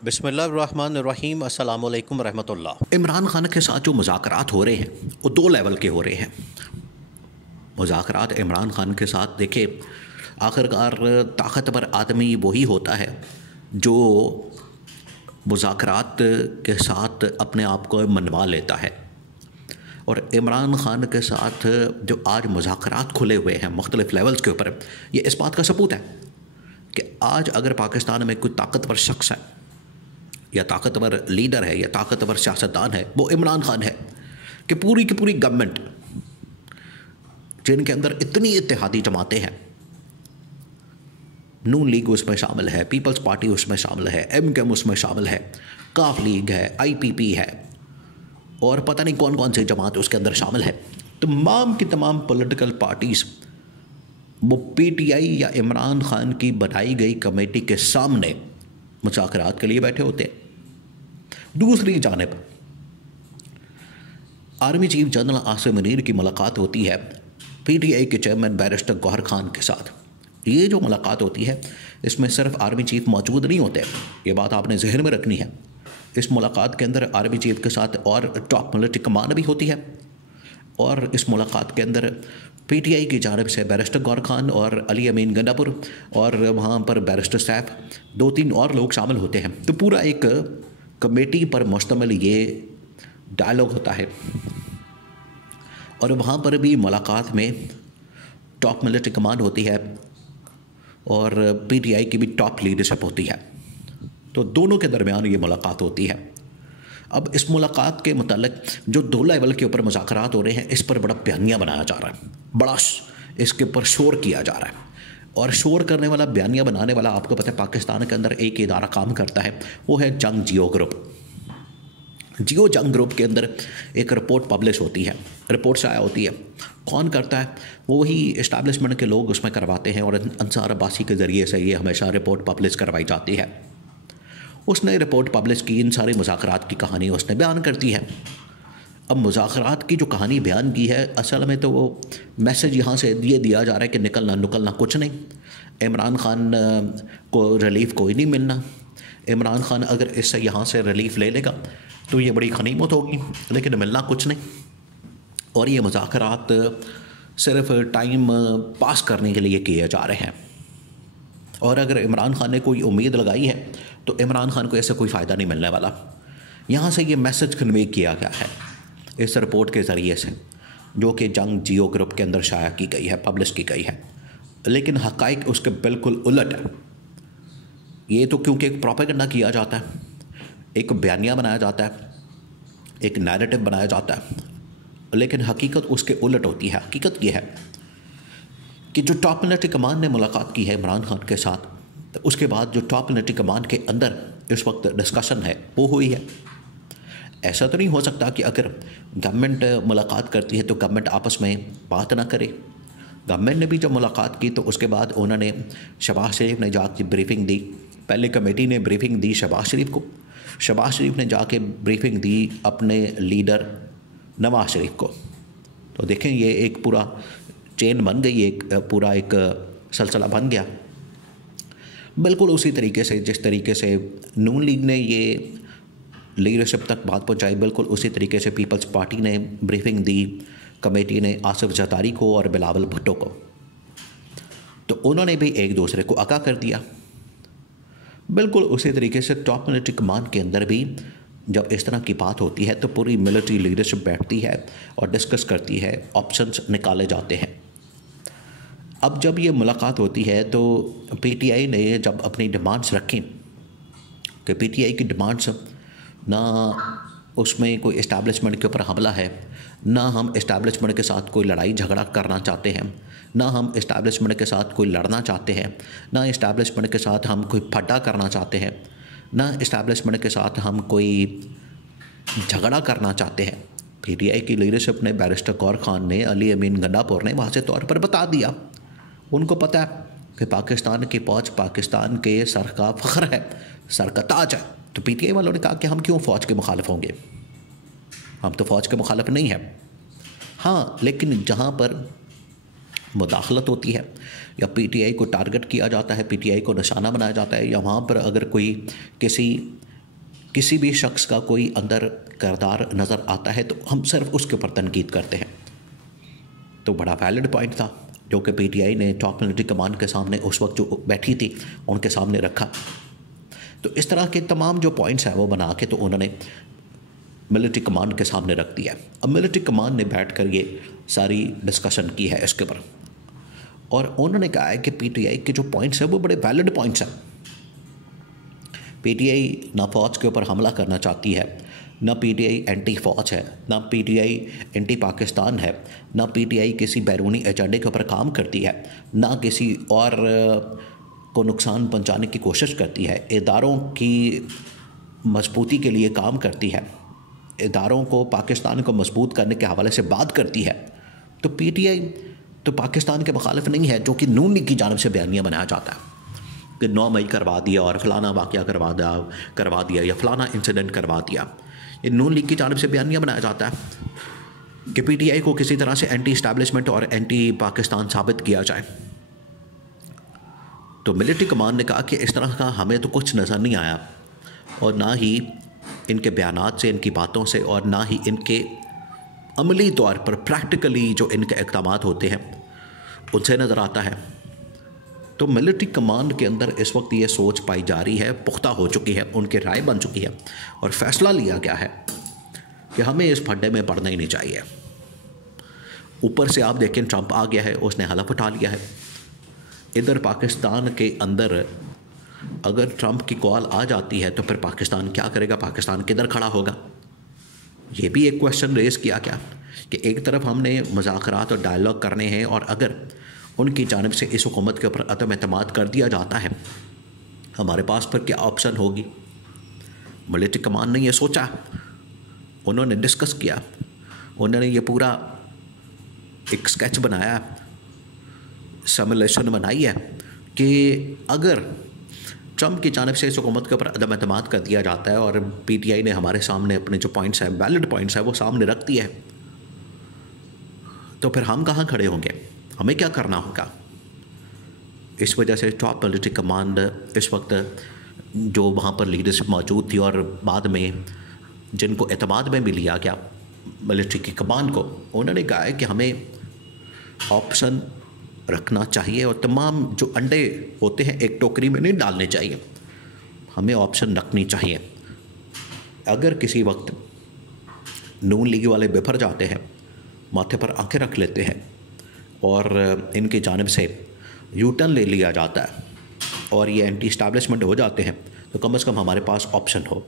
बिस्मिल्लाहिर्रहमानिर्रहीम अस्सलाम वालेकुम रहमतुल्लाह। इमरान खान के साथ जो मुज़ाकरात हो रहे हैं वो दो लेवल के हो रहे हैं। मुज़ाकरात इमरान खान के साथ देखिए, आखिरकार ताकतवर आदमी वही होता है जो मुज़ाकरात के साथ अपने आप को मनवा लेता है। और इमरान खान के साथ जो आज मुज़ाकरात खुले हुए हैं मुख्तलिफ़ लेवल्स के ऊपर, ये इस बात का सबूत है कि आज अगर पाकिस्तान में कोई ताकतवर शख्स है या ताकतवर लीडर है या ताकतवर सियासतदान है, वो इमरान खान है। कि पूरी की पूरी गवर्नमेंट जिनके अंदर इतनी इत्तेहादी जमातें हैं, नून लीग उसमें शामिल है, पीपल्स पार्टी उसमें शामिल है, MKM उसमें शामिल है, काफ लीग है, IPP है और पता नहीं कौन कौन सी जमात उसके अंदर शामिल है। तमाम की तमाम पॉलिटिकल पार्टीज़ वो PTI या इमरान खान की बनाई गई कमेटी के सामने मुज़ाकरात के लिए बैठे होते हैं। दूसरी जानिब army chief general Asim Munir की मुलाकात होती है PTI के चेयरमैन बैरिस्टर गौहर खान के साथ। ये जो मुलाकात होती है इसमें सिर्फ आर्मी चीफ मौजूद नहीं होते, ये बात आपने जहन में रखनी है। इस मुलाकात के अंदर आर्मी चीफ के साथ और टॉप मिलिट्री कमान भी होती है और इस मुलाकात के अंदर PTI की जानिब से बैरिस्टर गौहर खान और अली अमीन गंडापुर और वहाँ पर बैरिस्टर सैफ, 2-3 और लोग शामिल होते हैं। तो पूरा एक कमेटी पर मुश्तमिल ये डायलॉग होता है और वहाँ पर भी मुलाकात में टॉप मिलिट्री कमान होती है और PTI की भी टॉप लीडरशिप होती है। तो दोनों के दरमियान ये मुलाकात होती है। अब इस मुलाकात के मुतालिक जो दो लेवल के ऊपर मुज़ाकरात हो रहे हैं, इस पर बड़ा बयानिया बनाया जा रहा है, बड़ा इसके ऊपर शोर किया जा रहा है। और शोर करने वाला, बयानिया बनाने वाला, आपको पता है पाकिस्तान के अंदर एक इदारा काम करता है, वो है जंग जियो ग्रुप। जियो जंग ग्रुप के अंदर एक रिपोर्ट पब्लिश होती है, रिपोर्ट से आया होती है। कौन करता है? वो ही इस्टेब्लिशमेंट के लोग उसमें करवाते हैं और अंसार अब्बासी के ज़रिए से ये हमेशा रिपोर्ट पब्लिश करवाई जाती है। उसने रिपोर्ट पब्लिश की, इन सारे मुज़ाकरात की कहानी उसने बयान करती है। अब मुज़ाकरात की जो कहानी बयान की है, असल में तो वो मैसेज यहाँ से ये दिया जा रहा है कि निकलना नुकलना कुछ नहीं, इमरान खान को रिलीफ कोई नहीं मिलना। इमरान खान अगर इससे यहाँ से रिलीफ ले लेगा तो ये बड़ी गनीमत होगी, लेकिन मिलना कुछ नहीं। और ये मुज़ाकरात सिर्फ टाइम पास करने के लिए किए जा रहे हैं। और अगर इमरान खान ने कोई उम्मीद लगाई है तो इमरान खान को ऐसे कोई फ़ायदा नहीं मिलने वाला। यहाँ से ये मैसेज कन्वे किया गया है इस रिपोर्ट के ज़रिए से, जो कि जंग जियो ग्रुप के अंदर शाया की गई है, पब्लिश की गई है। लेकिन हक़ाइक़ उसके बिल्कुल उलट है। ये तो क्योंकि एक प्रोपेगेंडा किया जाता है, एक बयानिया बनाया जाता है, एक नैरेटिव बनाया जाता है, लेकिन हकीकत उसके उलट होती है। हकीकत ये है कि जो टॉप मिलिट्री कमान ने मुलाकात की है इमरान खान के साथ, तो उसके बाद जो टॉप मिलिट्री कमान के अंदर इस वक्त डिस्कशन है वो हुई है। ऐसा तो नहीं हो सकता कि अगर गवर्नमेंट मुलाकात करती है तो गवर्नमेंट आपस में बात ना करे। गवर्नमेंट ने भी जब मुलाकात की तो उसके बाद उन्होंने शहबाज शरीफ ने जाके ब्रीफिंग दी। पहले कमेटी ने ब्रीफिंग दी शहबाज शरीफ को, शहबाज शरीफ ने जाके ब्रीफिंग दी अपने लीडर नवाज शरीफ को। तो देखें, ये एक पूरा चेन बन गई, एक पूरा एक सिलसिला बन गया। बिल्कुल उसी तरीके से जिस तरीके से नून लीग ने ये लीडरशिप तक बात पहुंचाई, बिल्कुल उसी तरीके से पीपल्स पार्टी ने ब्रीफिंग दी कमेटी ने आसिफ जरदारी को और बिलावल भुट्टो को। तो उन्होंने भी एक दूसरे को आगाह कर दिया। बिल्कुल उसी तरीके से टॉप मिलिट्री कमान के अंदर भी जब इस तरह की बात होती है तो पूरी मिलिट्री लीडरशिप बैठती है और डिस्कस करती है, ऑप्शंस निकाले जाते हैं। अब जब ये मुलाकात होती है तो PTI ने जब अपनी डिमांड्स रखी कि PTI की डिमांड्स ना उसमें कोई इस्टेब्लिशमेंट के ऊपर हमला है, ना हम इस्टेब्लिशमेंट के साथ कोई लड़ाई झगड़ा करना चाहते हैं, ना हम इस्टेब्लिशमेंट के साथ कोई लड़ना चाहते हैं, ना इस्टेब्लिशमेंट के साथ हम कोई फड्डा करना चाहते हैं, ना इस्टेब्लिशमेंट के साथ हम कोई झगड़ा करना चाहते हैं। PTI की लीडरशिप ने, बैरिस्टर गौहर खान ने, अली अमीन गंडापुर ने वाज़ेह तौर पर बता दिया। उनको पता है कि पाकिस्तान की फ़ौज पाकिस्तान के सर का फ़ख्र है, सर का ताज है। तो PTI वालों ने कहा कि हम क्यों फ़ौज के मुखालिफ होंगे, हम तो फ़ौज के मुखालिफ नहीं हैं। हाँ, लेकिन जहाँ पर मुदाखलत होती है या PTI को टारगेट किया जाता है, PTI को निशाना बनाया जाता है, या वहाँ पर अगर कोई किसी किसी भी शख्स का कोई अंदर किरदार नज़र आता है तो हम सिर्फ उसके ऊपर तनकीद करते हैं। तो बड़ा वैलिड पॉइंट था जो कि पीटीआई ने टॉप मिलिट्री कमान के सामने उस वक्त जो बैठी थी उनके सामने रखा। तो इस तरह के तमाम जो पॉइंट्स हैं वो बना के तो उन्होंने मिलिट्री कमान के सामने रख दिया। अब मिलिट्री कमान ने बैठ कर ये सारी डिस्कशन की है इसके ऊपर, और उन्होंने कहा है कि पीटीआई के जो पॉइंट्स हैं वो बड़े वैलिड पॉइंट्स हैं। पीटीआई ना फ़ौज के ऊपर हमला करना चाहती है, ना पीटीआई एंटी फ़ौज है, ना पीटीआई एंटी पाकिस्तान है, ना पीटीआई किसी बैरूनी एजेंडे के ऊपर काम करती है, ना किसी और को नुकसान पहुंचाने की कोशिश करती है। इदारों की मजबूती के लिए काम करती है, इदारों को पाकिस्तान को मजबूत करने के हवाले से बात करती है। तो पीटीआई तो पाकिस्तान के मुखालिफ नहीं है जो कि नून लीग की जानिब से बयानिया बनाया जाता है कि 9 मई करवा दिया और फ़लाना वाक़या करवा दिया या फ़लाना इंसिडेंट करवा दिया। ये नून लीग की जानिब से बयानिया बनाया जाता है कि पीटीआई को किसी तरह से एंटी इस्टेब्लिशमेंट और एंटी पाकिस्तान साबित किया जाए। तो मिलिट्री कमान ने कहा कि इस तरह का हमें तो कुछ नज़र नहीं आया, और ना ही इनके बयानात से, इनकी बातों से, और ना ही इनके अमली तौर पर प्रैक्टिकली जो इनके इक़दामात होते हैं उनसे नज़र आता है। तो मिलिट्री कमांड के अंदर इस वक्त ये सोच पाई जा रही है, पुख्ता हो चुकी है, उनकी राय बन चुकी है, और फैसला लिया गया है कि हमें इस फड्डे में पड़ना ही नहीं चाहिए। ऊपर से आप देखें ट्रंप आ गया है, उसने हलफ उठा लिया है। इधर पाकिस्तान के अंदर अगर ट्रंप की कॉल आ जाती है तो फिर पाकिस्तान क्या करेगा, पाकिस्तान किधर खड़ा होगा? ये भी एक क्वेश्चन रेज़ किया गया कि एक तरफ हमने मुज़ाकरात और डायलॉग करने हैं, और अगर उनकी जानिब से इस हुकूमत के ऊपर अदम एतमाद कर दिया जाता है, हमारे पास फिर क्या ऑप्शन होगी? मिलिट्री कमान ने ये सोचा, उन्होंने डिस्कस किया, उन्होंने ये पूरा एक स्केच बनाया, सिमुलेशन बनाई है कि अगर ट्रंप की जानिब से इस हुकूमत के ऊपर अदम एतमाद कर दिया जाता है और पीटीआई ने हमारे सामने अपने जो पॉइंट्स हैं, वैलिड पॉइंट्स हैं, वो सामने रख दिए है, तो फिर हम कहाँ खड़े होंगे, हमें क्या करना होगा? इस वजह से टॉप मिलिट्री कमांड इस वक्त जो वहाँ पर लीडरशिप मौजूद थी और बाद में जिनको एतमाद में भी लिया गया मिलिट्री की कमांड को, उन्होंने कहा है कि हमें ऑप्शन रखना चाहिए और तमाम जो अंडे होते हैं एक टोकरी में नहीं डालने चाहिए, हमें ऑप्शन रखनी चाहिए। अगर किसी वक्त नून लीग वाले बिफर जाते हैं, माथे पर आंखें रख लेते हैं और इनकी जानिब से यू टर्न ले लिया जाता है और ये एंटी इस्टेब्लिशमेंट हो जाते हैं, तो कम से कम हमारे पास ऑप्शन हो।